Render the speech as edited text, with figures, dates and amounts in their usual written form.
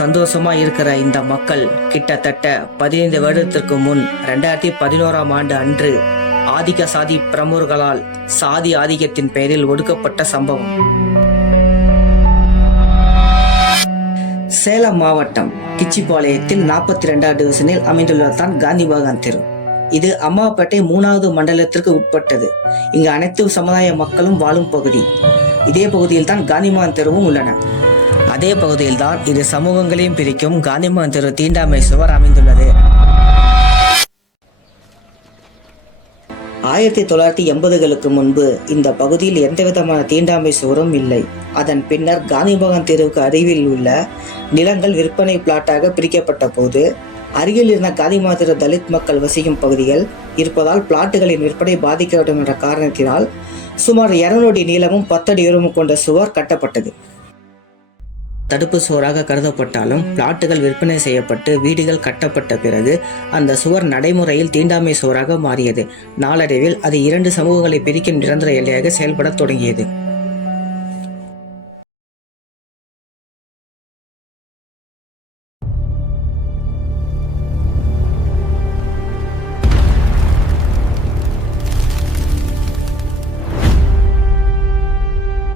சந்தோஷமா இருக்கிற இந்த மக்கள் கிட்டத்தட்ட 15 வருடத்திற்கு முன் 2011ஆம் ஆண்டு அன்று ஆதிக்க சாதி பிரமுகர்களால் சாதி ஆதிக்கத்தின் பெயரில் ஒடுக்கப்பட்ட சம்பவம். சேலம் மாவட்டம் கிச்சிபாளையத்தில் 42வது டிவிஷனில் அமைந்துள்ளதுதான் காந்திபாகம் தெரு. இது அம்மாப்பேட்டை 3வது மண்டலத்திற்கு உட்பட்டது. இங்கு அனைத்து சமுதாய மக்களும் வாழும் பகுதி. இதே பகுதியில் தான் காந்திபாகம் தெருவும் உள்ளன. அதே பகுதியில் தான் இரு சமூகங்களையும் பிரிக்கும் காந்திபாகம் தெரு தீண்டாமை சுவர் அமைந்துள்ளது. 1980களுக்கு முன்பு இந்த பகுதியில் எந்தவிதமான தீண்டாமை சுவரும் இல்லை. அதன் பின்னர் காந்திபாகம் தெருவுக்கு அருகில் உள்ள நிலங்கள் விற்பனை பிளாட்டாக பிரிக்கப்பட்ட போது அருகில் இருந்த காந்திபாகம் தெரு தலித் மக்கள் வசிக்கும் பகுதிகள் இருப்பதால் பிளாட்டுகளின் விற்பனை பாதிக்கப்படும் என்ற காரணத்தினால் சுமார் 200 அடி நீளமும் 10 அடி உயரமும் கொண்ட சுவர் கட்டப்பட்டது. தடுப்பு சுவராக கருதப்பட்டாலும் பிளாட்டுகள் விற்பனை செய்யப்பட்டு வீடுகள் கட்டப்பட்ட பிறகு அந்த சுவர் நடைமுறையில் தீண்டாமை சுவராக மாறியது. நாளடைவில் அது 2 சமூகங்களை பிரிக்கும் நிரந்தர எல்லையாக செயல்பட தொடங்கியது.